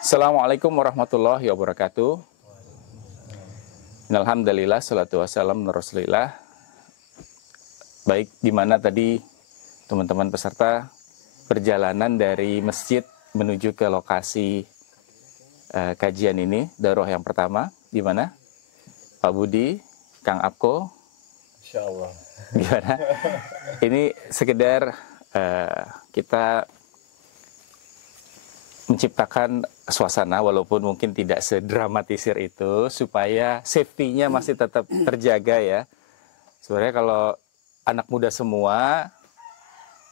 Assalamualaikum warahmatullahi wabarakatuh. Alhamdulillah, salatu wassalam ala Rasulillah. Baik, di mana tadi teman-teman peserta perjalanan dari masjid menuju ke lokasi kajian ini, daurah yang pertama, di mana? Pak Budi, Kang Apko. Insya Allah. Gimana? Ini sekedar kita menciptakan suasana walaupun mungkin tidak sedramatisir itu supaya safety-nya masih tetap terjaga ya. Sebenarnya kalau anak muda semua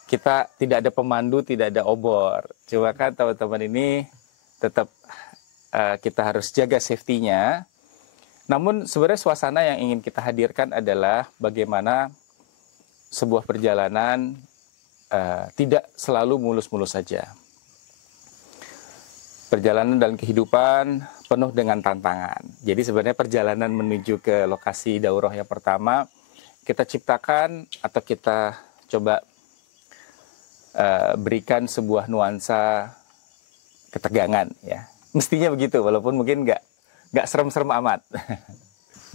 kita tidak ada pemandu, tidak ada obor. Cuma kan teman-teman ini tetap kita harus jaga safety-nya. Namun sebenarnya suasana yang ingin kita hadirkan adalah bagaimana sebuah perjalanan tidak selalu mulus-mulus saja. Perjalanan dalam kehidupan penuh dengan tantangan. Jadi sebenarnya perjalanan menuju ke lokasi daurah yang pertama kita ciptakan atau kita coba berikan sebuah nuansa ketegangan ya. Mestinya begitu walaupun mungkin nggak serem-serem amat.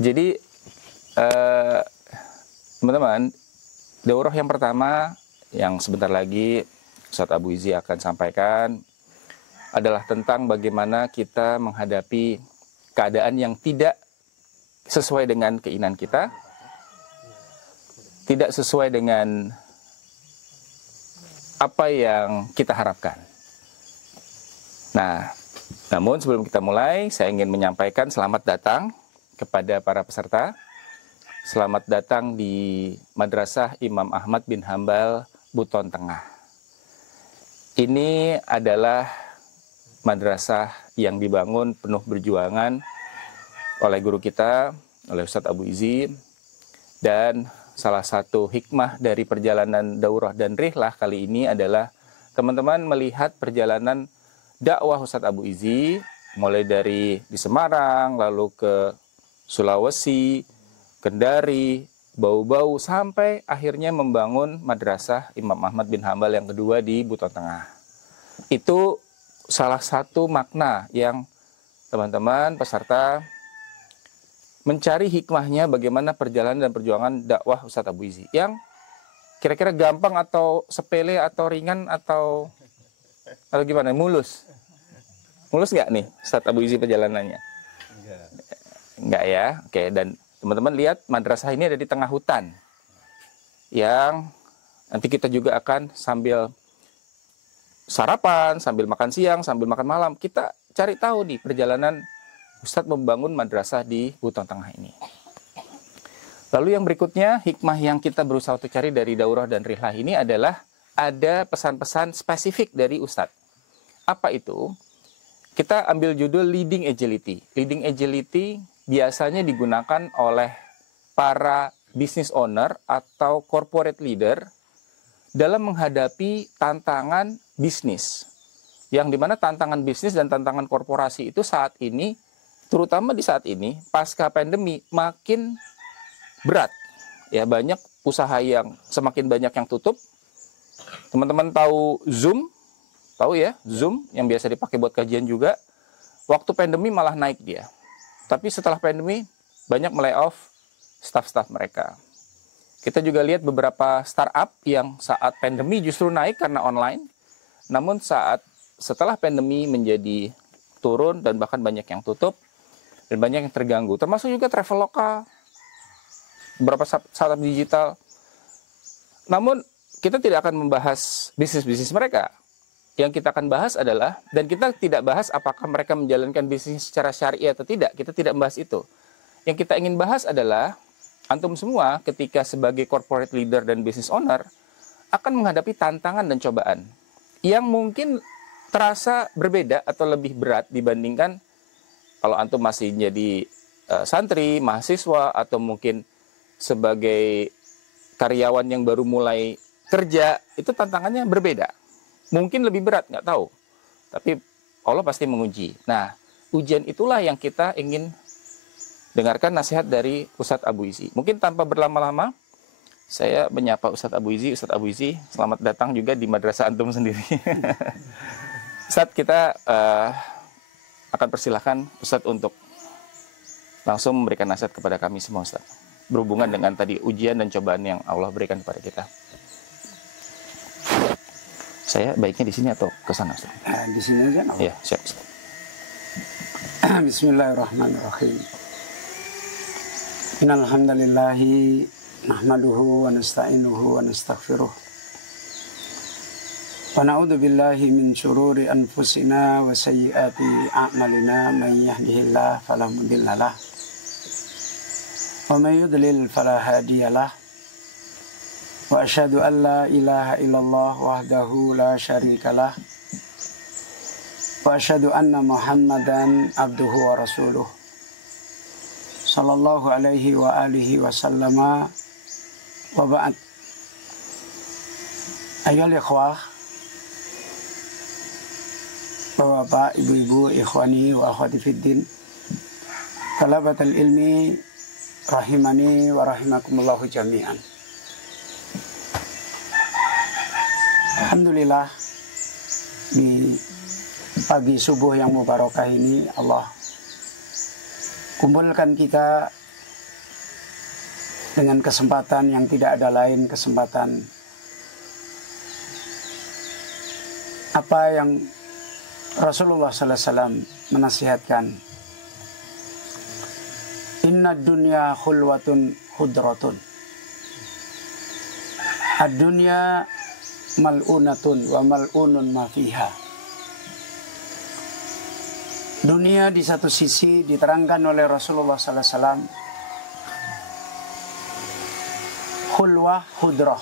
Jadi teman-teman, daurah yang pertama yang sebentar lagi Ustadz Abu Izzi akan sampaikan adalah tentang bagaimana kita menghadapi keadaan yang tidak sesuai dengan keinginan kita, tidak sesuai dengan apa yang kita harapkan. Nah, namun sebelum kita mulai, saya ingin menyampaikan selamat datang kepada para peserta. Selamat datang di Madrasah Imam Ahmad bin Hambal, Buton Tengah. Ini adalah madrasah yang dibangun penuh perjuangan oleh guru kita, oleh Ustadz Abu Izzi. Dan salah satu hikmah dari perjalanan daurah dan rihlah kali ini adalah teman-teman melihat perjalanan dakwah Ustadz Abu Izzi, mulai dari di Semarang, lalu ke Sulawesi, Kendari, Bau-Bau, sampai akhirnya membangun madrasah Imam Ahmad bin Hambal yang kedua di Buton Tengah. Itu salah satu makna yang teman-teman peserta mencari hikmahnya bagaimana perjalanan dan perjuangan dakwah Ustadz Abu Izzi yang kira-kira gampang atau sepele atau ringan atau gimana, mulus nggak nih Ustadz Abu Izzi perjalanannya? Enggak ya. Oke, dan teman-teman lihat madrasah ini ada di tengah hutan yang nanti kita juga akan sambil sarapan, sambil makan siang, sambil makan malam, kita cari tahu nih perjalanan Ustadz membangun madrasah di Buton Tengah ini. Lalu yang berikutnya, hikmah yang kita berusaha untuk cari dari daurah dan rihlah ini adalah ada pesan-pesan spesifik dari Ustadz. Apa itu? Kita ambil judul Leading Agility. Leading Agility biasanya digunakan oleh para business owner atau corporate leader dalam menghadapi tantangan bisnis. Yang dimana tantangan bisnis dan tantangan korporasi itu saat ini, terutama di saat ini, pasca pandemi, makin berat. Ya, banyak usaha yang semakin banyak yang tutup. Teman-teman tahu Zoom? Tahu ya, Zoom yang biasa dipakai buat kajian juga. Waktu pandemi malah naik dia. Tapi setelah pandemi, banyak melay-off staff-staff mereka. Kita juga lihat beberapa startup yang saat pandemi justru naik karena online. Namun setelah pandemi menjadi turun dan bahkan banyak yang tutup dan banyak yang terganggu. Termasuk juga Traveloka, beberapa startup digital. Namun kita tidak akan membahas bisnis-bisnis mereka. Yang kita akan bahas adalah, dan kita tidak bahas apakah mereka menjalankan bisnis secara syar'i atau tidak. Kita tidak membahas itu. Yang kita ingin bahas adalah antum semua ketika sebagai corporate leader dan business owner akan menghadapi tantangan dan cobaan yang mungkin terasa berbeda atau lebih berat dibandingkan kalau antum masih jadi santri, mahasiswa, atau mungkin sebagai karyawan yang baru mulai kerja. Itu tantangannya berbeda. Mungkin lebih berat, nggak tahu. Tapi Allah pasti menguji. Nah, ujian itulah yang kita ingin dengarkan nasihat dari Ustadz Abu Izzi. Mungkin tanpa berlama-lama, saya menyapa Ustadz Abu Izzi. Ustadz Abu Izzi, selamat datang juga di madrasah antum sendiri. Ustadz, kita akan persilahkan Ustadz untuk langsung memberikan nasihat kepada kami semua, Ustadz, berhubungan dengan tadi ujian dan cobaan yang Allah berikan kepada kita. Saya baiknya di sini atau ke sana, Ustaz? Di sini aja. Iya, siap, Ustaz. Bismillahirrahmanirrahim. Innal hamdalillahi nahmaduhu wa nasta'inuhu wa nastaghfiruh. Wa na'udzu billahi min syururi anfusina wa sayyiati a'malina. Man yahdihillahu fala mudhillalah wa man yudlil fala hadiyalah. Wa asyhadu an la ilaha illallah wahdahu la syarikalah. Wa asyhadu anna Muhammadan abduhu wa rasuluh. Sallallahu alaihi wa alihi wa sallama wa ba'd. Ayyuhal ikhwah, Bapak, Ibu-ibu, ikhwani wa akhwati fiddin, talabatul ilmi rahimani wa rahimakumullahu jami'an. Alhamdulillah, di pagi subuh yang mubarakah ini Allah kumpulkan kita dengan kesempatan yang tidak ada lain, kesempatan apa yang Rasulullah sallallahu alaihi wasallam menasihatkan. Inna dunya khulwatun khudratun. Ad-dunya mal'unatun wa mal'unun ma fiha. Dunia di satu sisi diterangkan oleh Rasulullah sallallahu alaihi wasallam khulwah khudrah.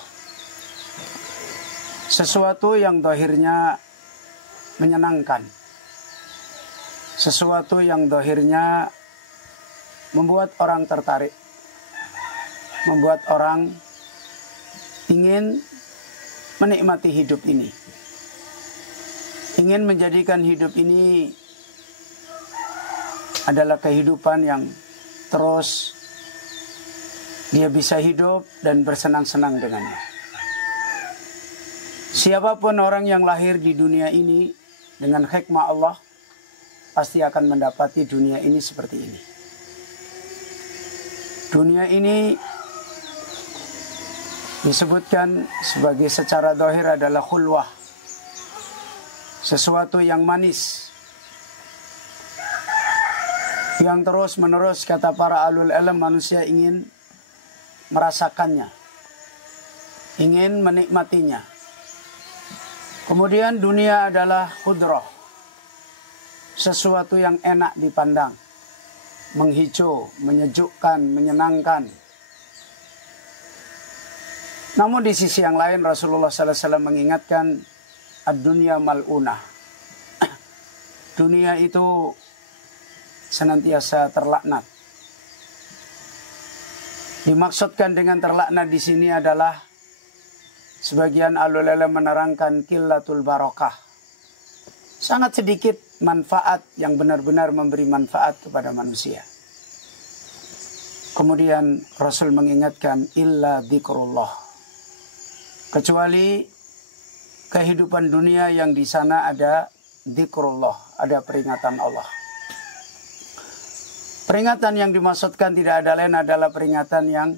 Sesuatu yang dohirnya menyenangkan. Sesuatu yang dohirnya membuat orang tertarik. Membuat orang ingin menikmati hidup ini. Ingin menjadikan hidup ini adalah kehidupan yang terus dia bisa hidup dan bersenang-senang dengannya. Siapapun orang yang lahir di dunia ini dengan hikmah Allah pasti akan mendapati dunia ini seperti ini. Dunia ini disebutkan sebagai secara zahir adalah khulwah. Sesuatu yang manis. Yang terus menerus kata para ahlul ilm manusia ingin merasakannya. Ingin menikmatinya. Kemudian dunia adalah khudrah. Sesuatu yang enak dipandang. Menghijau, menyejukkan, menyenangkan. Namun di sisi yang lain Rasulullah sallallahu alaihi wasallam mengingatkan ad-dunya mal'unah. Dunia itu senantiasa terlaknat. Dimaksudkan dengan terlaknat di sini adalah sebagian ahlul ilm menerangkan qillatul barakah. Sangat sedikit manfaat yang benar-benar memberi manfaat kepada manusia. Kemudian Rasul mengingatkan illa dzikrullah. Kecuali kehidupan dunia yang di sana ada dzikrullah, ada peringatan Allah. Peringatan yang dimaksudkan tidak ada lain adalah peringatan yang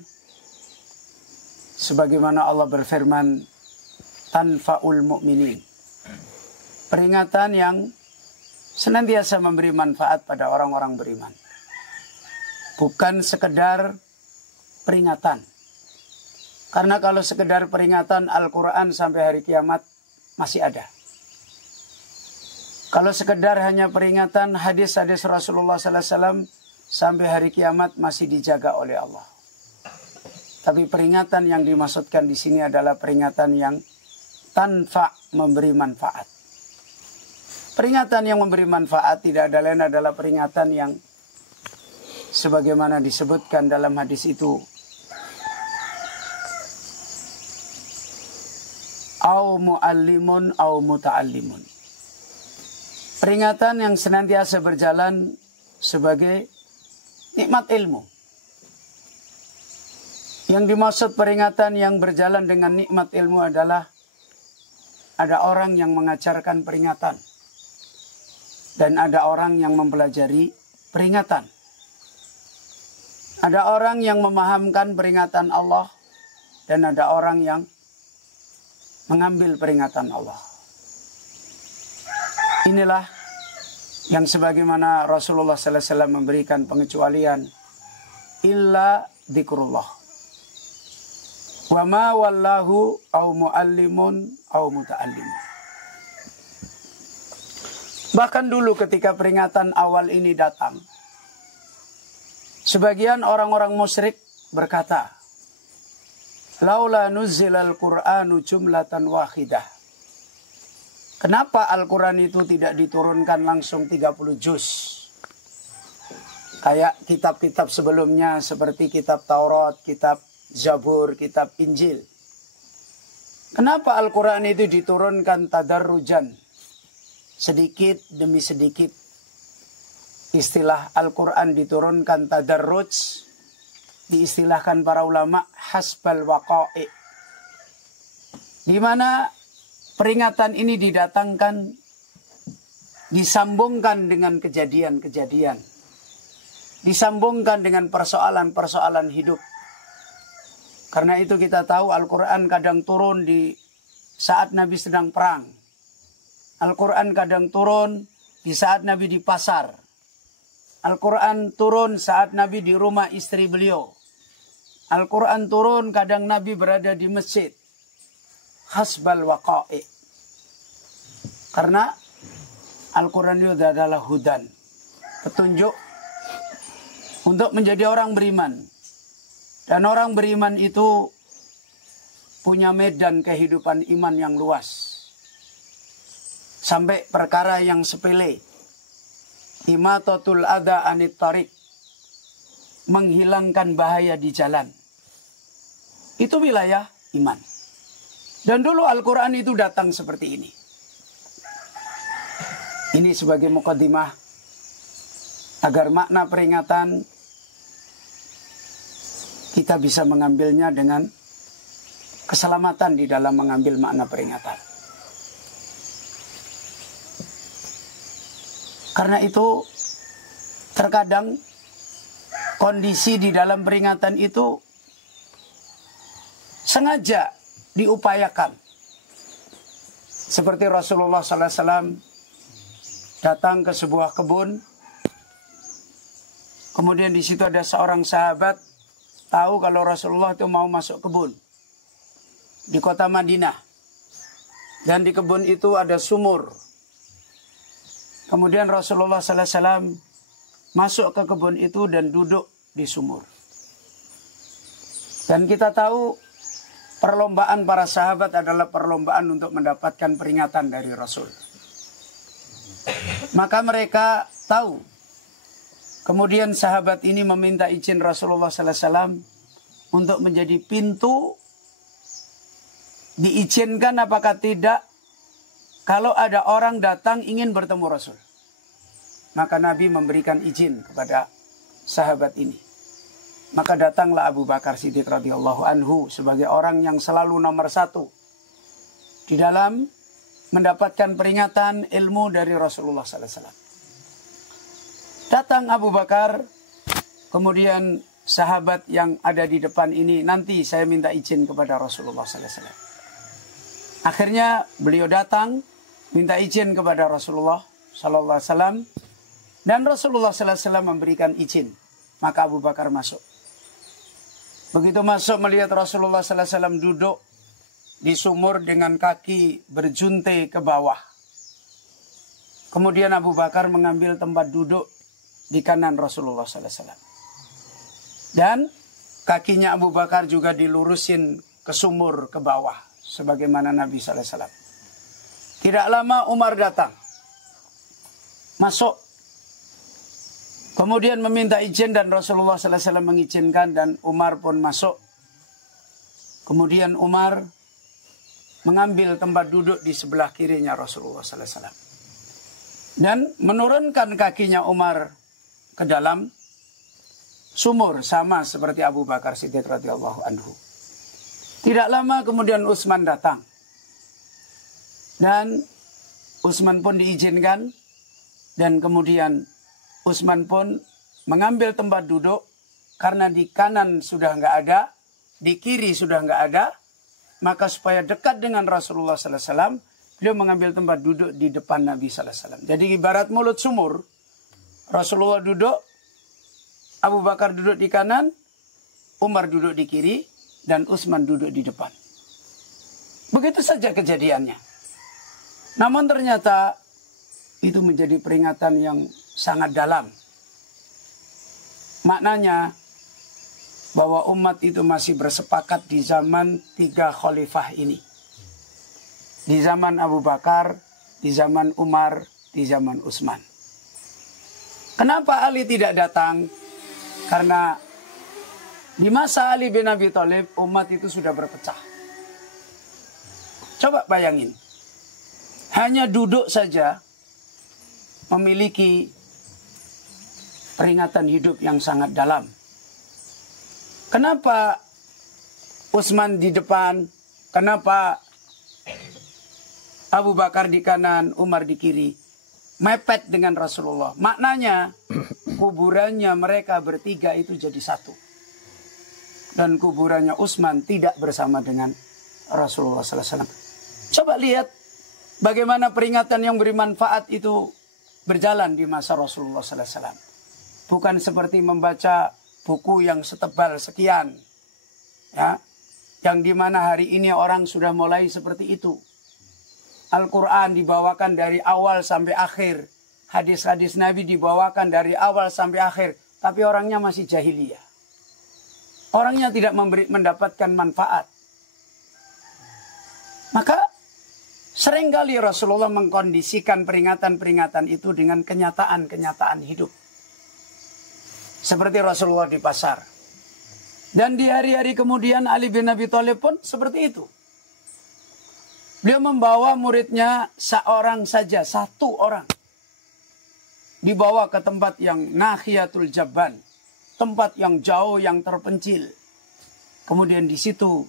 sebagaimana Allah berfirman, tanfa'ul mu'minin. Peringatan yang senantiasa memberi manfaat pada orang-orang beriman. Bukan sekedar peringatan. Karena kalau sekedar peringatan Al-Quran sampai hari kiamat masih ada. Kalau sekedar hanya peringatan hadis-hadis Rasulullah sallallahu alaihi wasallam sampai hari kiamat masih dijaga oleh Allah. Tapi peringatan yang dimaksudkan di sini adalah peringatan yang tanfa, memberi manfaat. Peringatan yang memberi manfaat tidak ada lain adalah peringatan yang sebagaimana disebutkan dalam hadis itu. Au mu'allimun au muta'allimun. Peringatan yang senantiasa berjalan sebagai nikmat ilmu. Yang dimaksud peringatan yang berjalan dengan nikmat ilmu adalah ada orang yang mengajarkan peringatan. dan ada orang yang mempelajari peringatan. Ada orang yang memahamkan peringatan Allah dan ada orang yang mengambil peringatan Allah. Inilah yang sebagaimana Rasulullah SAW memberikan pengecualian, illa dzikrullah. Wa ma wallahu au muallimun au muta'allim. Bahkan dulu ketika peringatan awal ini datang, sebagian orang-orang musyrik berkata, laula nuzzilal Qur'anu jumlatan wahidah. Kenapa Al-Quran itu tidak diturunkan langsung 30 juz? Kayak kitab-kitab sebelumnya seperti kitab Taurat, kitab Zabur, kitab Injil. Kenapa Al-Quran itu diturunkan tadarrujan? Sedikit demi sedikit. Istilah Al-Quran diturunkan tadarruj, diistilahkan para ulama hasbal waqa'i. Di mana peringatan ini didatangkan, disambungkan dengan kejadian-kejadian. Disambungkan dengan persoalan-persoalan hidup. Karena itu kita tahu Al-Quran kadang turun di saat Nabi sedang perang. Al-Quran kadang turun di saat Nabi di pasar. Al-Quran turun saat Nabi di rumah istri beliau. Al-Quran turun kadang Nabi berada di masjid. Hasbal waqa'i. Karena Al-Quran itu adalah hudan. Petunjuk untuk menjadi orang beriman. Dan orang beriman itu punya medan kehidupan iman yang luas. Sampai perkara yang sepele. Imatatul adha anit tariq. Menghilangkan bahaya di jalan. Itu wilayah iman. Dan dulu Al-Quran itu datang seperti ini. Ini sebagai muqaddimah agar makna peringatan kita bisa mengambilnya dengan keselamatan di dalam mengambil makna peringatan. Karena itu terkadang kondisi di dalam peringatan itu sengaja diupayakan. Seperti Rasulullah SAW datang ke sebuah kebun. Kemudian di situ ada seorang sahabat tahu kalau Rasulullah itu mau masuk kebun di kota Madinah. Dan di kebun itu ada sumur. Kemudian Rasulullah SAW masuk ke kebun itu dan duduk di sumur. Dan kita tahu perlombaan para sahabat adalah perlombaan untuk mendapatkan peringatan dari Rasul. Maka mereka tahu. Kemudian sahabat ini meminta izin Rasulullah SAW untuk menjadi pintu. Diizinkan apakah tidak kalau ada orang datang ingin bertemu Rasul. Maka Nabi memberikan izin kepada sahabat ini. Maka datanglah Abu Bakar Siddiq radhiyallahu anhu sebagai orang yang selalu nomor satu di dalam mendapatkan peringatan ilmu dari Rasulullah SAW. Datang Abu Bakar, kemudian sahabat yang ada di depan ini, nanti saya minta izin kepada Rasulullah SAW. Akhirnya beliau datang, minta izin kepada Rasulullah SAW, dan Rasulullah SAW memberikan izin. Maka Abu Bakar masuk. Begitu masuk melihat Rasulullah SAW duduk di sumur dengan kaki berjuntai ke bawah. Kemudian Abu Bakar mengambil tempat duduk di kanan Rasulullah SAW. Dan kakinya Abu Bakar juga dilurusin ke sumur ke bawah. Sebagaimana Nabi SAW. Tidak lama Umar datang. Masuk. Kemudian meminta izin dan Rasulullah SAW mengizinkan dan Umar pun masuk. Kemudian Umar mengambil tempat duduk di sebelah kirinya Rasulullah SAW. Dan menurunkan kakinya Umar ke dalam sumur sama seperti Abu Bakar Siddiq radhiyallahu anhu. Tidak lama kemudian Utsman datang. Dan Utsman pun diizinkan Dan kemudian Utsman pun mengambil tempat duduk karena di kanan sudah nggak ada, di kiri sudah nggak ada. Maka supaya dekat dengan Rasulullah sallallahu alaihi wasallam, beliau mengambil tempat duduk di depan Nabi sallallahu alaihi wasallam. Jadi ibarat mulut sumur, Rasulullah duduk, Abu Bakar duduk di kanan, Umar duduk di kiri, dan Utsman duduk di depan. Begitu saja kejadiannya. Namun ternyata itu menjadi peringatan yang sangat dalam. Maknanya bahwa umat itu masih bersepakat di zaman 3 khalifah ini. Di zaman Abu Bakar, di zaman Umar, di zaman Utsman. Kenapa Ali tidak datang? Karena di masa Ali bin Abi Thalib umat itu sudah berpecah. Coba bayangin. Hanya duduk saja memiliki peringatan hidup yang sangat dalam. Kenapa Utsman di depan? Kenapa Abu Bakar di kanan, Umar di kiri? Mepet dengan Rasulullah. Maknanya kuburannya mereka bertiga itu jadi satu. Dan kuburannya Utsman tidak bersama dengan Rasulullah sallallahu alaihi wasallam. Coba lihat bagaimana peringatan yang beri manfaat itu berjalan di masa Rasulullah sallallahu alaihi wasallam. Bukan seperti membaca buku yang setebal sekian, ya, yang dimana hari ini orang sudah mulai seperti itu. Al-Quran dibawakan dari awal sampai akhir, hadis-hadis Nabi dibawakan dari awal sampai akhir, tapi orangnya masih jahiliyah. Orangnya tidak mendapatkan manfaat. Maka seringkali Rasulullah mengkondisikan peringatan-peringatan itu dengan kenyataan-kenyataan hidup. Seperti Rasulullah di pasar. Dan di hari-hari kemudian Ali bin Abi Thalib pun seperti itu. Beliau membawa muridnya seorang saja, 1 orang. Dibawa ke tempat yang Nahiyatul Jabban. Tempat yang jauh, yang terpencil. Kemudian di situ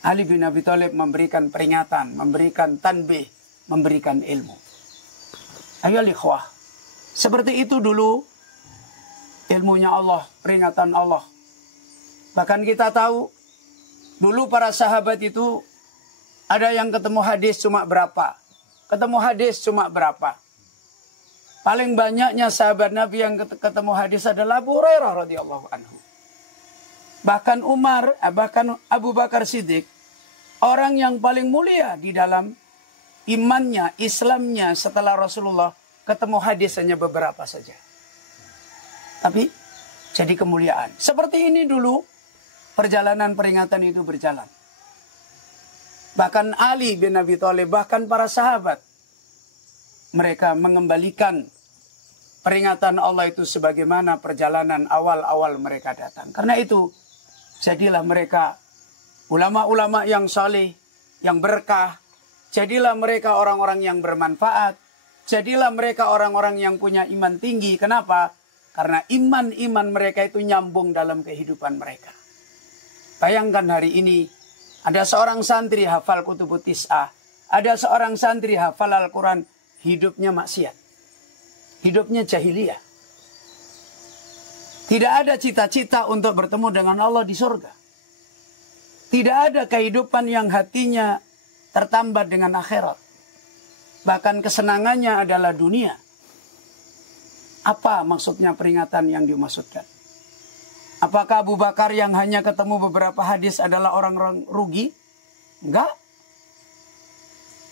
Ali bin Abi Thalib memberikan peringatan, memberikan tanbih, memberikan ilmu. Ayo ikhwah. Seperti itu dulu ilmunya Allah, peringatan Allah. Bahkan kita tahu, dulu para sahabat itu ada yang ketemu hadis cuma berapa. Ketemu hadis cuma berapa. Paling banyaknya sahabat Nabi yang ketemu hadis adalah Abu Hurairah radhiyallahu anhu. Bahkan Umar, bahkan Abu Bakar Siddiq, orang yang paling mulia di dalam imannya, Islamnya setelah Rasulullah, ketemu hadis hanya beberapa saja. Tapi jadi kemuliaan. Seperti ini dulu perjalanan peringatan itu berjalan. Bahkan Ali bin Abi Thalib, bahkan para sahabat, mereka mengembalikan peringatan Allah itu sebagaimana perjalanan awal-awal mereka datang. Karena itu, jadilah mereka ulama-ulama yang saleh, yang berkah. Jadilah mereka orang-orang yang bermanfaat. Jadilah mereka orang-orang yang punya iman tinggi. Kenapa? Karena iman-iman mereka itu nyambung dalam kehidupan mereka. Bayangkan hari ini, ada seorang santri hafal Kutubut Tis'ah. Ada seorang santri hafal Al-Quran. Hidupnya maksiat. Hidupnya jahiliyah. Tidak ada cita-cita untuk bertemu dengan Allah di surga. Tidak ada kehidupan yang hatinya tertambat dengan akhirat. Bahkan kesenangannya adalah dunia. Apa maksudnya peringatan yang dimaksudkan? Apakah Abu Bakar yang hanya ketemu beberapa hadis adalah orang-orang rugi? Enggak.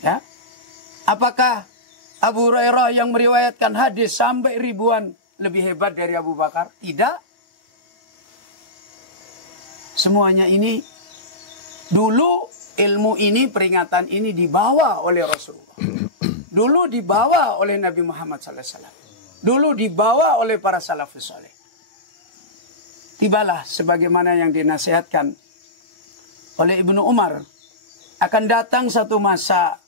Ya. Apakah Abu Hurairah yang meriwayatkan hadis sampai ribuan lebih hebat dari Abu Bakar? Tidak. Semuanya ini dulu ilmu ini, peringatan ini dibawa oleh Rasulullah. Dulu dibawa oleh Nabi Muhammad SAW. Dulu dibawa oleh para salafus saleh. Tibalah sebagaimana yang dinasihatkan oleh Ibnu Umar. Akan datang satu masa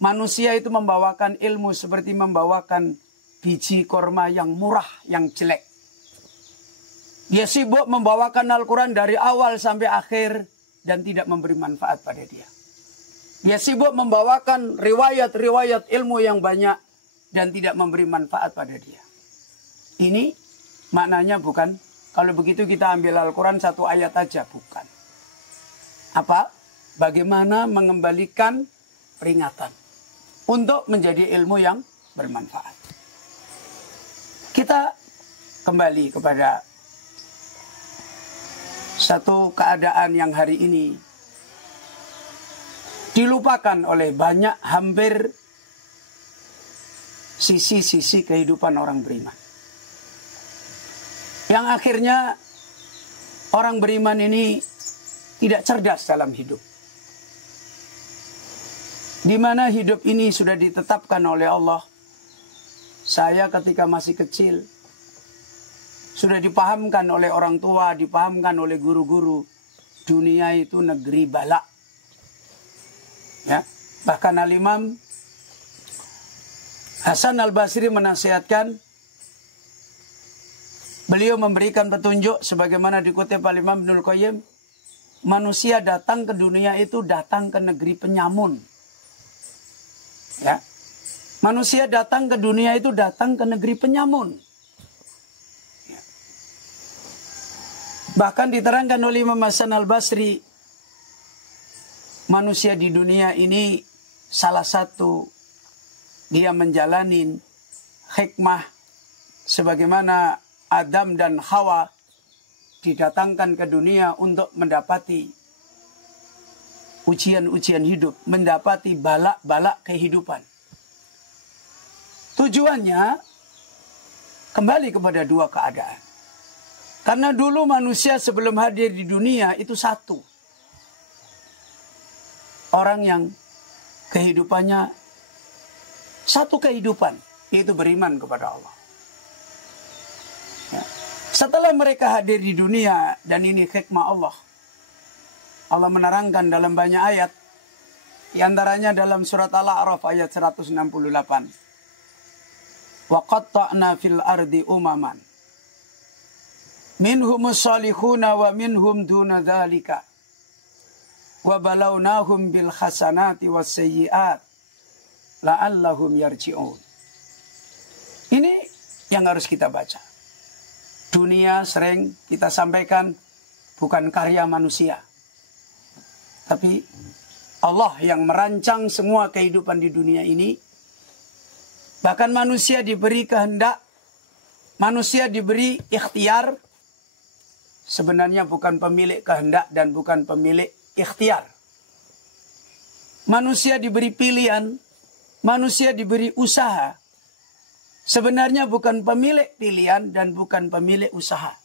manusia itu membawakan ilmu seperti membawakan biji korma yang murah, yang jelek. Dia sibuk membawakan Al-Quran dari awal sampai akhir dan tidak memberi manfaat pada dia. Dia sibuk membawakan riwayat-riwayat ilmu yang banyak dan tidak memberi manfaat pada dia. Ini maknanya bukan, kalau begitu kita ambil Al-Quran satu ayat aja, bukan. Apa? Bagaimana mengembalikan peringatan untuk menjadi ilmu yang bermanfaat. Kita kembali kepada satu keadaan yang hari ini dilupakan oleh banyak, hampir sisi-sisi kehidupan orang beriman. Yang akhirnya orang beriman ini tidak cerdas dalam hidup. Di mana hidup ini sudah ditetapkan oleh Allah. Saya ketika masih kecil sudah dipahamkan oleh orang tua, dipahamkan oleh guru-guru, dunia itu negeri bala. Ya, bahkan Al-Imam Hasan Al-Basri menasihatkan, beliau memberikan petunjuk sebagaimana dikutip Al-Imam Ibnul Qayyim, manusia datang ke dunia itu datang ke negeri penyamun. Ya. Manusia datang ke dunia itu datang ke negeri penyamun. Ya. Bahkan diterangkan oleh Imam Hasan Al-Basri, manusia di dunia ini salah satu dia menjalani hikmah sebagaimana Adam dan Hawa didatangkan ke dunia untuk mendapati ujian-ujian hidup, mendapati balak-balak kehidupan. Tujuannya kembali kepada dua keadaan. Karena dulu manusia sebelum hadir di dunia itu satu. Orang yang kehidupannya satu kehidupan, yaitu beriman kepada Allah. Ya. Setelah mereka hadir di dunia, dan ini hikmah Allah. Allah menerangkan dalam banyak ayat. Di antaranya dalam surat Al-A'raf ayat 168. Wa qatta'na fil ardi umaman. Minhumus salihuna wa minhum duna dhalika. Wa balawnahum bil hasanati was sayyiat. La'allahum yarji'un. Ini yang harus kita baca. Dunia sering kita sampaikan bukan karya manusia. Tapi Allah yang merancang semua kehidupan di dunia ini. Bahkan manusia diberi kehendak, manusia diberi ikhtiar. Sebenarnya bukan pemilik kehendak dan bukan pemilik ikhtiar. Manusia diberi pilihan, manusia diberi usaha. Sebenarnya bukan pemilik pilihan dan bukan pemilik usaha.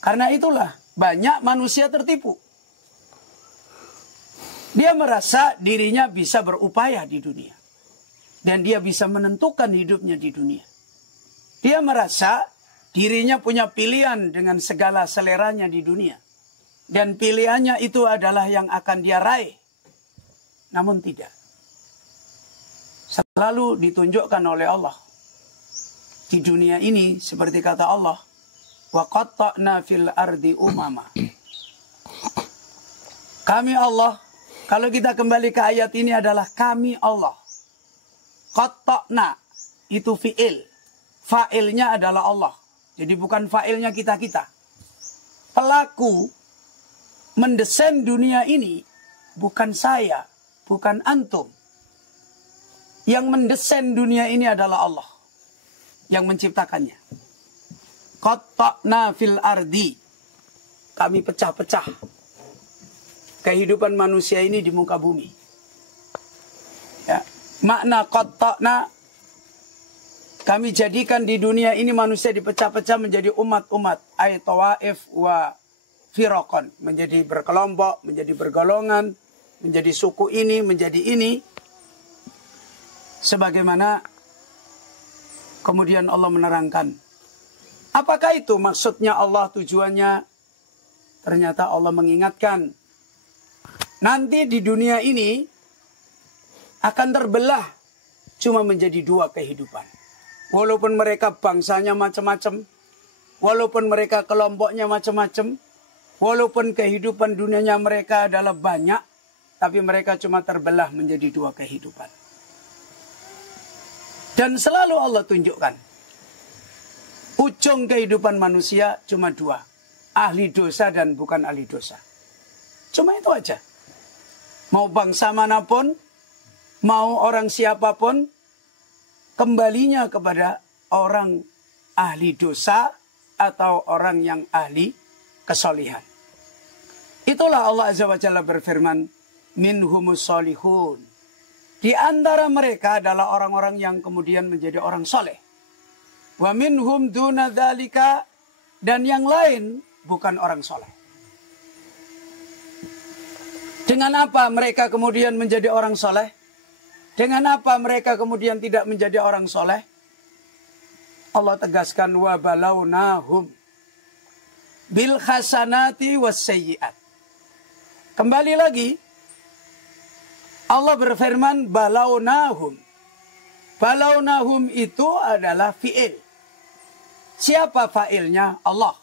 Karena itulah banyak manusia tertipu. Dia merasa dirinya bisa berupaya di dunia. Dan dia bisa menentukan hidupnya di dunia. Dia merasa dirinya punya pilihan dengan segala seleranya di dunia. Dan pilihannya itu adalah yang akan dia raih. Namun tidak. Selalu ditunjukkan oleh Allah. Di dunia ini seperti kata Allah. Wa qatta'na fil ardi umama. Kami Allah. Kalau kita kembali ke ayat ini adalah kami Allah. Qatta'na itu fi'il. Fa'ilnya adalah Allah. Jadi bukan fa'ilnya kita-kita. Pelaku mendesain dunia ini bukan saya, bukan antum. Yang mendesain dunia ini adalah Allah. Yang menciptakannya. Qatta'na fil ardi. Kami pecah-pecah kehidupan manusia ini di muka bumi. Ya. Makna qatta'na, kami jadikan di dunia ini manusia dipecah-pecah menjadi umat-umat. Ay tawaif wa firaqan. Menjadi berkelompok, menjadi bergolongan, menjadi suku ini, menjadi ini. Sebagaimana kemudian Allah menerangkan. Apakah itu maksudnya Allah, tujuannya? Ternyata Allah mengingatkan. Nanti di dunia ini akan terbelah cuma menjadi dua kehidupan. Walaupun mereka bangsanya macam-macam, walaupun mereka kelompoknya macam-macam, walaupun kehidupan dunianya mereka adalah banyak, tapi mereka cuma terbelah menjadi dua kehidupan. Dan selalu Allah tunjukkan. Ujung kehidupan manusia cuma dua. Ahli dosa dan bukan ahli dosa. Cuma itu aja. Mau bangsa manapun, mau orang siapapun, kembalinya kepada orang ahli dosa atau orang yang ahli kesolihan. Itulah Allah Azza wa Jalla berfirman, minhumus solihun. Di antara mereka adalah orang-orang yang kemudian menjadi orang soleh. Wa minhum duna dzalika, dan yang lain bukan orang soleh. Dengan apa mereka kemudian menjadi orang soleh? Dengan apa mereka kemudian tidak menjadi orang soleh? Allah tegaskan, wa balawnahum bil hasanati was sayyiat. Kembali lagi, Allah berfirman balawnahum. Balawnahum itu adalah fi'il. Siapa fa'ilnya? Allah.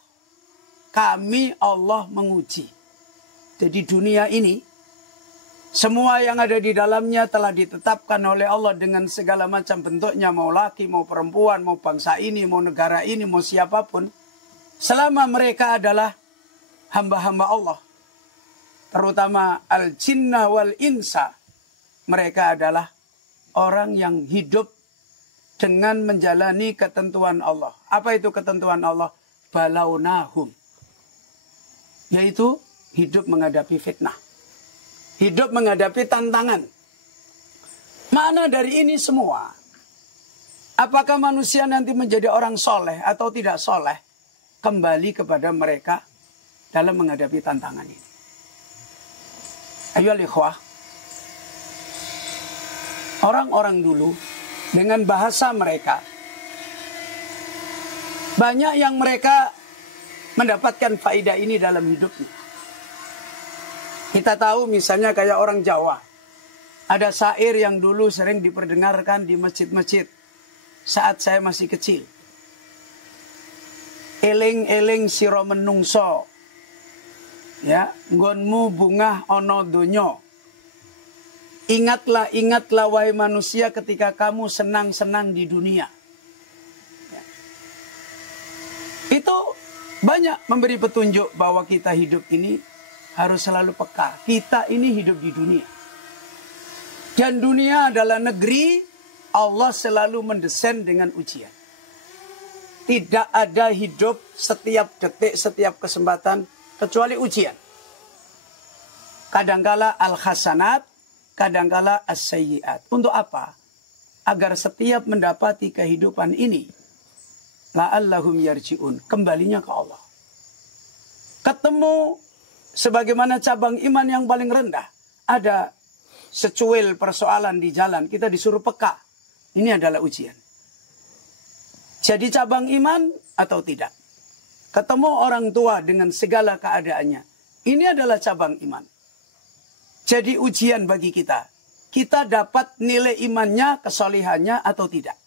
Kami Allah menguji. Jadi dunia ini, semua yang ada di dalamnya telah ditetapkan oleh Allah dengan segala macam bentuknya. Mau laki, mau perempuan, mau bangsa ini, mau negara ini, mau siapapun. Selama mereka adalah hamba-hamba Allah. Terutama al-jinna wal-insa. Mereka adalah orang yang hidup dengan menjalani ketentuan Allah. Apa itu ketentuan Allah? Balawnahum. Yaitu hidup menghadapi fitnah. Hidup menghadapi tantangan. Makna dari ini semua, apakah manusia nanti menjadi orang soleh atau tidak soleh, kembali kepada mereka dalam menghadapi tantangan ini. Ayo ikhwah, orang-orang dulu dengan bahasa mereka, banyak yang mereka mendapatkan faedah ini dalam hidupnya. Kita tahu misalnya kayak orang Jawa. Ada syair yang dulu sering diperdengarkan di masjid-masjid saat saya masih kecil. Eling-eling sira menungso. Ya, nggonmu bungah ana donya. Ingatlah, ingatlah wahai manusia ketika kamu senang-senang di dunia. Ya. Itu banyak memberi petunjuk bahwa kita hidup ini harus selalu peka. Kita ini hidup di dunia. Dan dunia adalah negeri Allah selalu mendesain dengan ujian. Tidak ada hidup setiap detik, setiap kesempatan, kecuali ujian. Kadangkala al-hasanat, kadangkala as-sayyiat. Untuk apa? Agar setiap mendapati kehidupan ini, la'allahum yarji'un. Kembalinya ke Allah. Ketemu sebagaimana cabang iman yang paling rendah. Ada secuil persoalan di jalan. Kita disuruh peka. Ini adalah ujian. Jadi cabang iman atau tidak. Ketemu orang tua dengan segala keadaannya. Ini adalah cabang iman. Jadi ujian bagi kita. Kita dapat nilai imannya, kesolihannya atau tidak.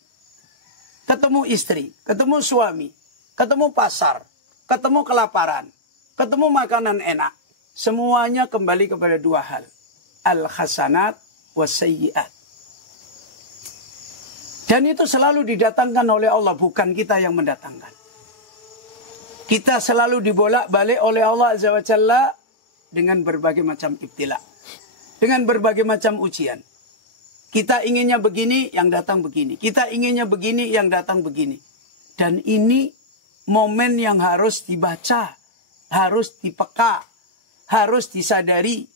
Ketemu istri, ketemu suami, ketemu pasar, ketemu kelaparan, ketemu makanan enak. Semuanya kembali kepada dua hal. Al-hasanat was-sayyiat. Dan itu selalu didatangkan oleh Allah, bukan kita yang mendatangkan. Kita selalu dibolak-balik oleh Allah Azza wa Jalla dengan berbagai macam ibtila. Dengan berbagai macam ujian. Kita inginnya begini, yang datang begini. Kita inginnya begini, yang datang begini. Dan ini momen yang harus dibaca, harus dipeka, harus disadari.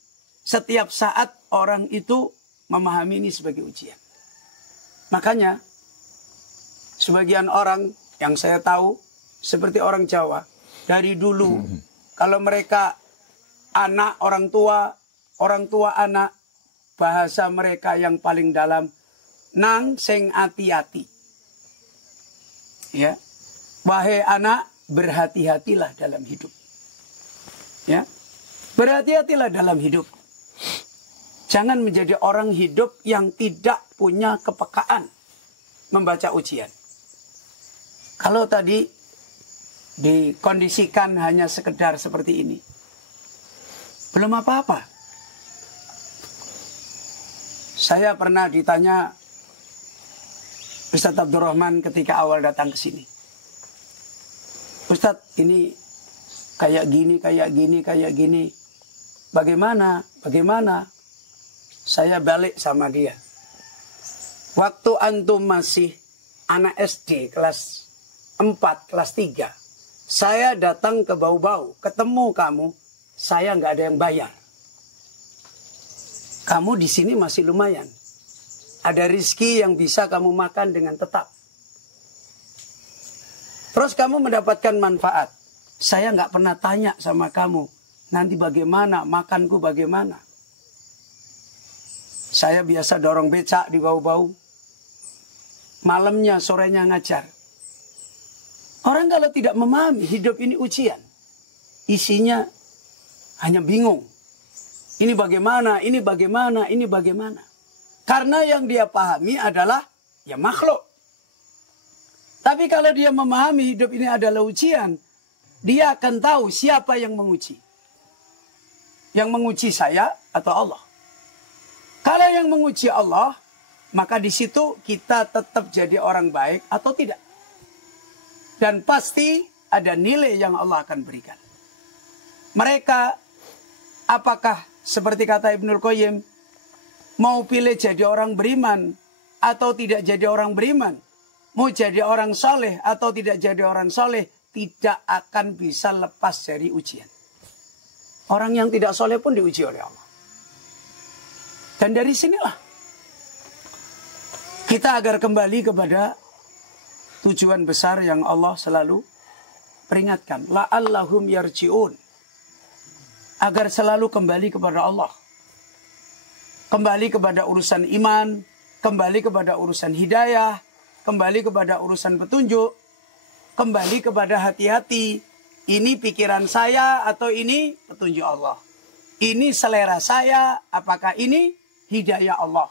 Setiap saat orang itu memahami ini sebagai ujian. Makanya, sebagian orang yang saya tahu, seperti orang Jawa, dari dulu, kalau mereka anak orang tua anak, bahasa mereka yang paling dalam, nang sing ati-ati. Ya, wahai anak, berhati-hatilah dalam hidup. Ya, berhati-hatilah dalam hidup. Jangan menjadi orang hidup yang tidak punya kepekaan membaca ujian. Kalau tadi dikondisikan hanya sekedar seperti ini, belum apa-apa. Saya pernah ditanya, Ustadz Abdurrahman ketika awal datang ke sini. Ustadz, ini kayak gini, kayak gini, kayak gini. Bagaimana? Bagaimana? Saya balik sama dia. Waktu antum masih anak SD kelas 4, kelas 3. Saya datang ke Bau-Bau, ketemu kamu, saya nggak ada yang bayar. Kamu di sini masih lumayan. Ada rizki yang bisa kamu makan dengan tetap. Terus kamu mendapatkan manfaat. Saya nggak pernah tanya sama kamu, nanti bagaimana, makanku bagaimana. Saya biasa dorong becak di Bau-Bau. Malamnya, sorenya ngajar. Orang kalau tidak memahami hidup ini ujian. Isinya hanya bingung. Ini bagaimana, ini bagaimana, ini bagaimana. Karena yang dia pahami adalah ya makhluk. Tapi kalau dia memahami hidup ini adalah ujian, dia akan tahu siapa yang menguji. Yang menguji saya atau Allah. Kalau yang menguji Allah, maka di situ kita tetap jadi orang baik atau tidak. Dan pasti ada nilai yang Allah akan berikan. Mereka apakah seperti kata Ibnul Qayyim, mau pilih jadi orang beriman atau tidak jadi orang beriman, mau jadi orang soleh atau tidak jadi orang soleh, tidak akan bisa lepas dari ujian. Orang yang tidak soleh pun diuji oleh Allah. Dan dari sinilah kita agar kembali kepada tujuan besar yang Allah selalu peringatkan. La'allahum yarji'un. Agar selalu kembali kepada Allah. Kembali kepada urusan iman. Kembali kepada urusan hidayah. Kembali kepada urusan petunjuk. Kembali kepada hati-hati. Ini pikiran saya atau ini petunjuk Allah. Ini selera saya. Apakah ini hidayah Allah.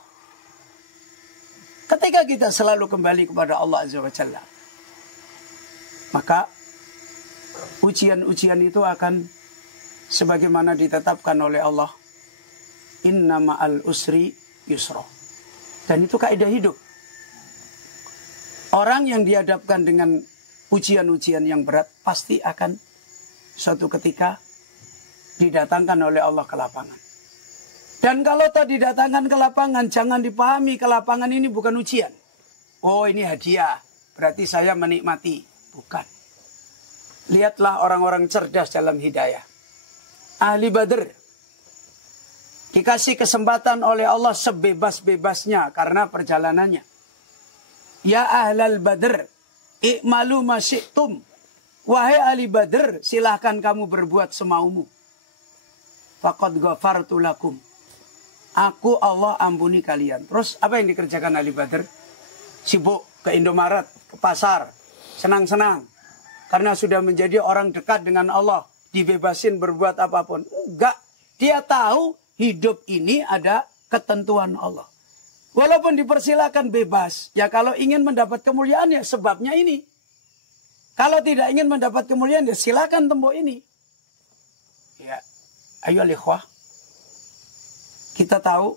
Ketika kita selalu kembali kepada Allah Azza wa Jalla, maka ujian-ujian itu akan sebagaimana ditetapkan oleh Allah. Inna ma'al usri yusra. Dan itu kaidah hidup. Orang yang dihadapkan dengan ujian-ujian yang berat pasti akan suatu ketika didatangkan oleh Allah ke lapangan. Dan kalau tak didatangkan ke lapangan, jangan dipahami ke lapangan ini bukan ujian. Oh, ini hadiah, berarti saya menikmati. Bukan. Lihatlah orang-orang cerdas dalam hidayah. Ahli Badr dikasih kesempatan oleh Allah sebebas-bebasnya karena perjalanannya. Ya ahlal Badr, i'malu ma syi'tum. Wahai ahli Badr, silahkan kamu berbuat semaumu. Faqad ghafartu lakum. Aku Allah ampuni kalian. Terus apa yang dikerjakan ahli Badr? Sibuk ke Indomaret, ke pasar, senang-senang. Karena sudah menjadi orang dekat dengan Allah. Dibebasin berbuat apapun. Enggak. Dia tahu hidup ini ada ketentuan Allah. Walaupun dipersilakan bebas. Ya kalau ingin mendapat kemuliaan ya sebabnya ini. Kalau tidak ingin mendapat kemuliaan ya silakan tembok ini. Ya. Ayo ikhwah. Kita tahu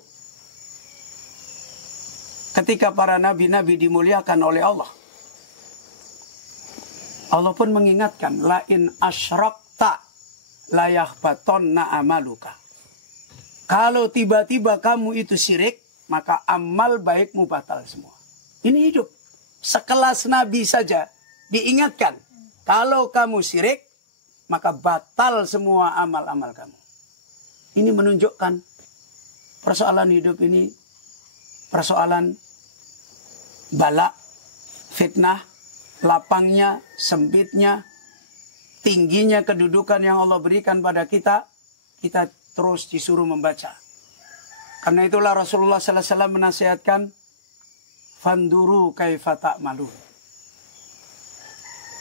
ketika para nabi-nabi dimuliakan oleh Allah. Allah pun mengingatkan, la in asyrakta la yahbatonna amaluka. Kalau tiba-tiba kamu itu syirik, maka amal baikmu batal semua. Ini hidup. Sekelas nabi saja diingatkan, kalau kamu syirik, maka batal semua amal-amal kamu. Ini menunjukkan persoalan hidup ini persoalan balak, fitnah, lapangnya, sempitnya, tingginya kedudukan yang Allah berikan pada kita, kita terus disuruh membaca. Karena itulah Rasulullah sallallahu alaihi wasallam menasihatkan, fanduru kaifa ta'malun.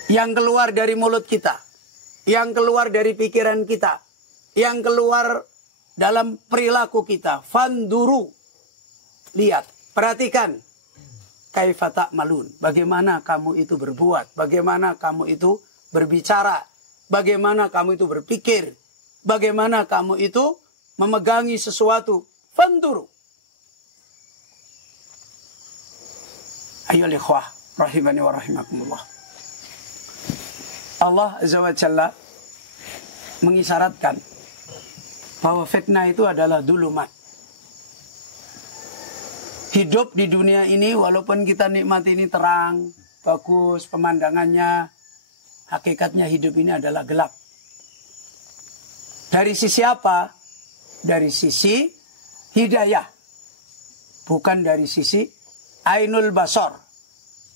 Yang keluar dari mulut kita, yang keluar dari pikiran kita, yang keluar dalam perilaku kita, fanduru, lihat, perhatikan, kaifa ta'malun, bagaimana kamu itu berbuat, bagaimana kamu itu berbicara, bagaimana kamu itu berpikir, bagaimana kamu itu memegangi sesuatu, fanduru. Ayolah ikhwah, rahimani wa rahimakumullah. Allah Azza wa Jalla mengisyaratkan bahwa fitnah itu adalah dulumat. Hidup di dunia ini walaupun kita nikmati ini terang, bagus pemandangannya, hakikatnya hidup ini adalah gelap. Dari sisi apa? Dari sisi hidayah. Bukan dari sisi ainul basar,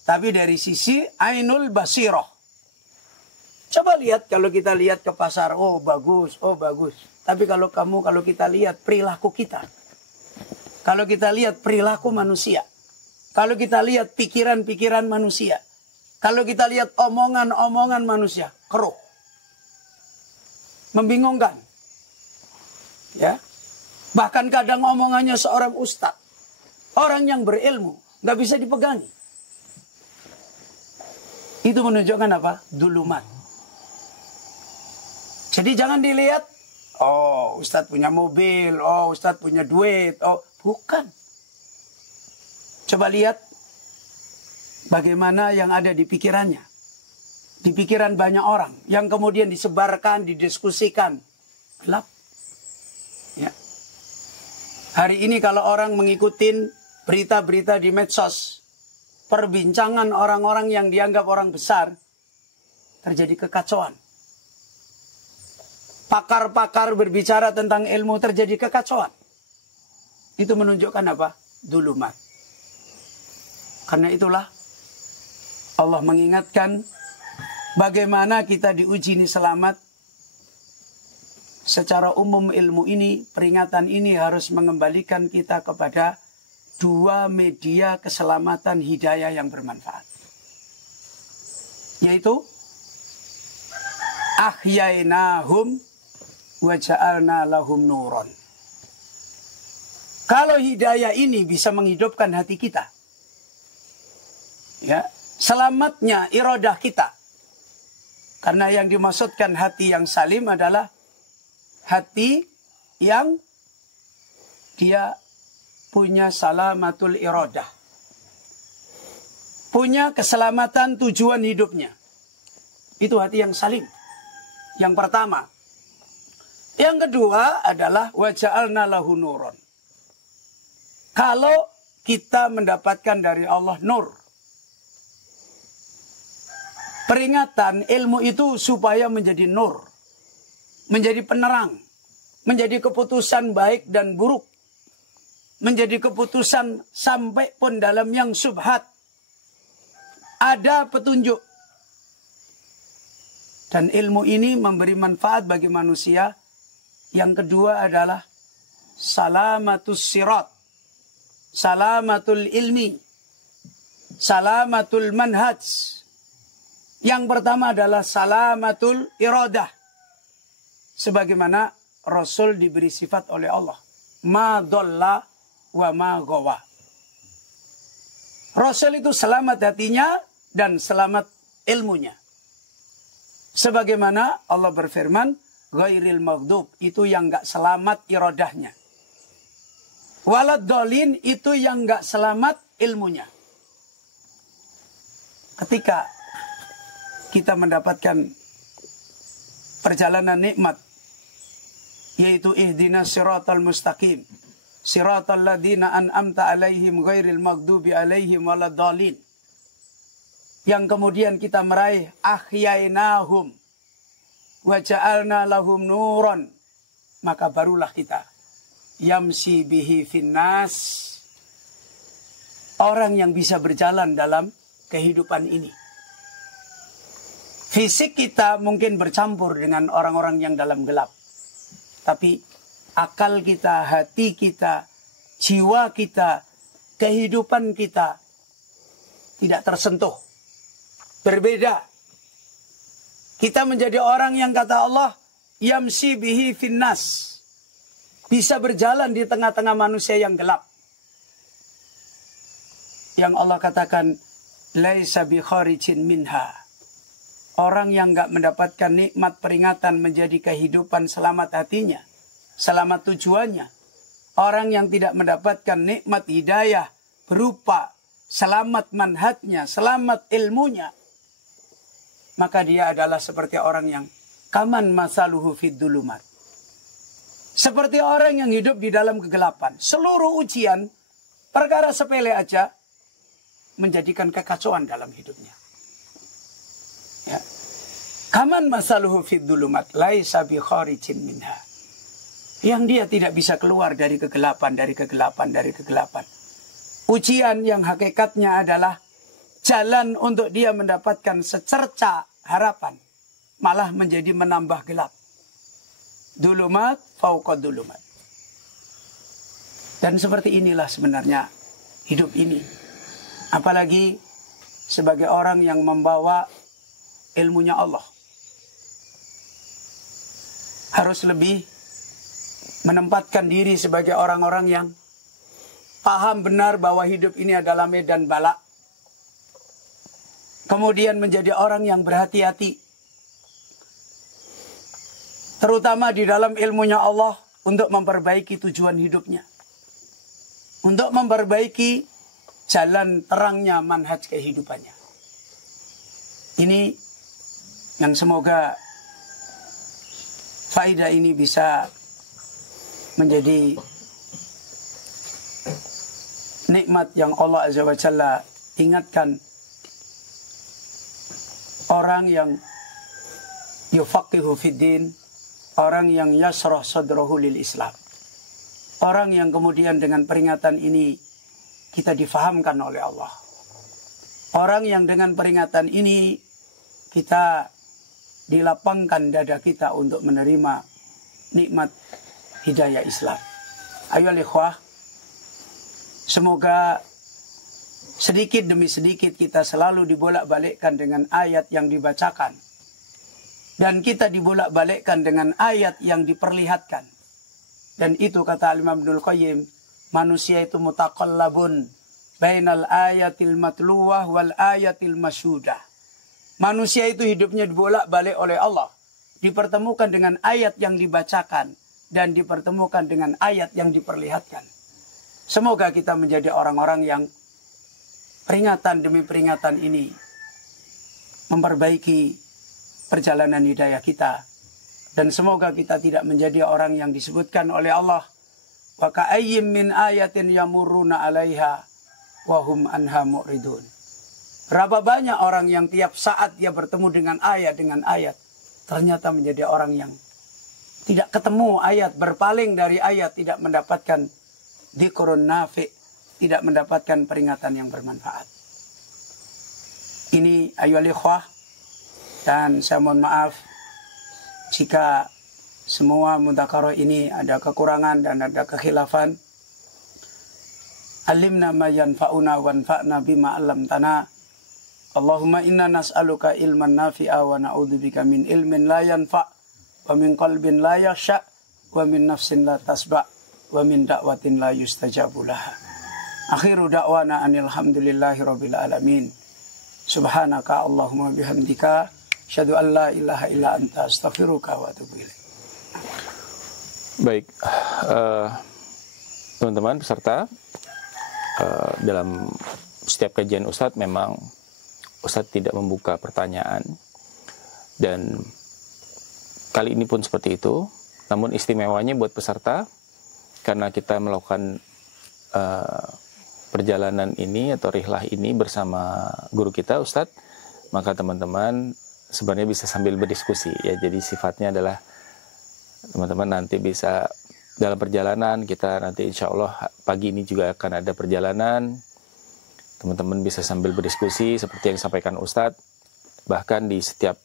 tapi dari sisi ainul basiroh. Coba lihat, kalau kita lihat ke pasar, oh bagus, oh bagus. Tapi kalau kita lihat perilaku kita. Kalau kita lihat perilaku manusia. Kalau kita lihat pikiran-pikiran manusia. Kalau kita lihat omongan-omongan manusia, keruh. Membingungkan. Ya. Bahkan kadang omongannya seorang ustadz. Orang yang berilmu, nggak bisa dipegangi. Itu menunjukkan apa? Dulumat. Jadi jangan dilihat, oh ustadz punya mobil, oh ustadz punya duit, oh bukan. Coba lihat bagaimana yang ada di pikirannya. Di pikiran banyak orang, yang kemudian disebarkan, didiskusikan. Gelap. Ya. Hari ini kalau orang mengikuti berita-berita di medsos, perbincangan orang-orang yang dianggap orang besar, terjadi kekacauan. Pakar-pakar berbicara tentang ilmu, terjadi kekacauan. Itu menunjukkan apa? Dulumat. Karena itulah Allah mengingatkan bagaimana kita diuji ini selamat. Secara umum ilmu ini, peringatan ini harus mengembalikan kita kepada dua media keselamatan hidayah yang bermanfaat. Yaitu ahyainahum wa ja'alna lahum nuron. Kalau hidayah ini bisa menghidupkan hati kita, ya, selamatnya iradah kita. Karena yang dimaksudkan hati yang salim adalah hati yang dia punya salamatul iradah. Punya keselamatan tujuan hidupnya. Itu hati yang salim. Yang pertama. Yang kedua adalah wa ja'alna lahu nuron. Kalau kita mendapatkan dari Allah nur. Peringatan ilmu itu supaya menjadi nur. Menjadi penerang. Menjadi keputusan baik dan buruk. Menjadi keputusan sampai pun dalam yang subhat. Ada petunjuk. Dan ilmu ini memberi manfaat bagi manusia. Yang kedua adalah salamatus sirat. Salamatul ilmi. Salamatul manhaj. Yang pertama adalah salamatul iradah. Sebagaimana Rasul diberi sifat oleh Allah. Ma dhalla wa ma ghawa. Rasul itu selamat hatinya dan selamat ilmunya. Sebagaimana Allah berfirman, ghairil maghdub, itu yang enggak selamat iradahnya. Walad dolin, itu yang enggak selamat ilmunya. Ketika kita mendapatkan perjalanan nikmat, yaitu ihdinas siratal mustaqim, siratal ladina an'amta alaihim ghairil maghdubi alaihim waladdallin, yang kemudian kita meraih ahyainahum wa ja'alna lahum nuran, maka barulah kita yamsi bihi finnas, orang yang bisa berjalan dalam kehidupan ini. Fisik kita mungkin bercampur dengan orang-orang yang dalam gelap. Tapi akal kita, hati kita, jiwa kita, kehidupan kita tidak tersentuh. Berbeda. Kita menjadi orang yang kata Allah, yamsi bihi finnas. Bisa berjalan di tengah-tengah manusia yang gelap. Yang Allah katakan, laisa bi kharijin minha. Orang yang enggak mendapatkan nikmat peringatan menjadi kehidupan selamat hatinya, selamat tujuannya. Orang yang tidak mendapatkan nikmat hidayah berupa selamat manhajnya, selamat ilmunya, maka dia adalah seperti orang yang kaman masaluhu fid dulumat. Seperti orang yang hidup di dalam kegelapan. Seluruh ujian, perkara sepele aja, menjadikan kekacauan dalam hidupnya. Ya. Kaman masaluhu fid dulumat, laisa bi kharijin minha. Yang dia tidak bisa keluar dari kegelapan, dari kegelapan, dari kegelapan. Ujian yang hakikatnya adalah jalan untuk dia mendapatkan secerca harapan, malah menjadi menambah gelap. Dulumat fauqa dulumat. Dan seperti inilah sebenarnya hidup ini. Apalagi sebagai orang yang membawa ilmunya Allah. Harus lebih menempatkan diri sebagai orang-orang yang paham benar bahwa hidup ini adalah medan bala. Kemudian menjadi orang yang berhati-hati. Terutama di dalam ilmunya Allah untuk memperbaiki tujuan hidupnya. Untuk memperbaiki jalan terangnya manhaj kehidupannya. Ini yang semoga faedah ini bisa menjadi nikmat yang Allah Azza wa Jalla ingatkan orang yang yufaqihu fid din, orang yang yasrah sadrahu lil Islam. Orang yang kemudian dengan peringatan ini kita difahamkan oleh Allah. Orang yang dengan peringatan ini kita dilapangkan dada kita untuk menerima nikmat hidayah Islam. Ayo ikhwah, semoga sedikit demi sedikit kita selalu dibolak-balikkan dengan ayat yang dibacakan. Dan kita dibolak-balikkan dengan ayat yang diperlihatkan. Dan itu kata Imam Ibnul Qayyim, manusia itu mutaqallabun bainal ayatil matluwah wal ayatil masyudah. Manusia itu hidupnya dibolak-balik oleh Allah. Dipertemukan dengan ayat yang dibacakan dan dipertemukan dengan ayat yang diperlihatkan. Semoga kita menjadi orang-orang yang peringatan demi peringatan ini memperbaiki perjalanan hidayah kita. Dan semoga kita tidak menjadi orang yang disebutkan oleh Allah, wa ka'ayyim min ayatin yamurruna 'alaiha wa hum anha mu'ridun. Berapa banyak orang yang tiap saat dia bertemu dengan ayat ternyata menjadi orang yang tidak ketemu ayat, berpaling dari ayat, tidak mendapatkan dzikrun nafi', tidak mendapatkan peringatan yang bermanfaat. Ini ayyuhal ikhwah, dan saya mohon maaf jika semua mudzakarah ini ada kekurangan dan ada kekhilafan. Alimna ma yanfa'una wanfa'na bima 'allamtana. Allahumma inna nas'aluka ilman nafi'a wa na'udzubika min ilmin la yanfa' wa min qalbin la yakhsha' wa min nafsin la tasba' wa min da'watin la yustajabu laha. Akhiru da'wana anil hamdulillahi rabbil alamin. Subhanaka Allahumma bihamdika asyhadu an la ilaha illa anta astaghfiruka wa atubu ilaik. Baik, teman-teman peserta, dalam setiap kajian Ustadz memang Ustadz tidak membuka pertanyaan, dan kali ini pun seperti itu. Namun istimewanya buat peserta, karena kita melakukan perjalanan ini atau rihlah ini bersama guru kita Ustadz, maka teman-teman sebenarnya bisa sambil berdiskusi ya. Jadi sifatnya adalah teman-teman nanti bisa dalam perjalanan kita nanti insya Allah pagi ini juga akan ada perjalanan. Teman-teman bisa sambil berdiskusi seperti yang disampaikan Ustadz. Bahkan di setiap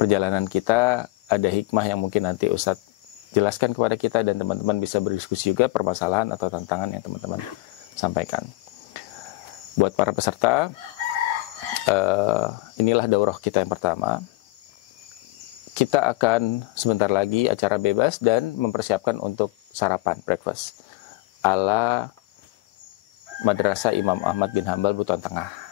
perjalanan kita ada hikmah yang mungkin nanti Ustadz jelaskan kepada kita, dan teman-teman bisa berdiskusi juga permasalahan atau tantangan yang teman-teman sampaikan. Buat para peserta, inilah daurah kita yang pertama. Kita akan sebentar lagi acara bebas dan mempersiapkan untuk sarapan, breakfast ala Madrasah Imam Ahmad bin Hambal Buton Tengah.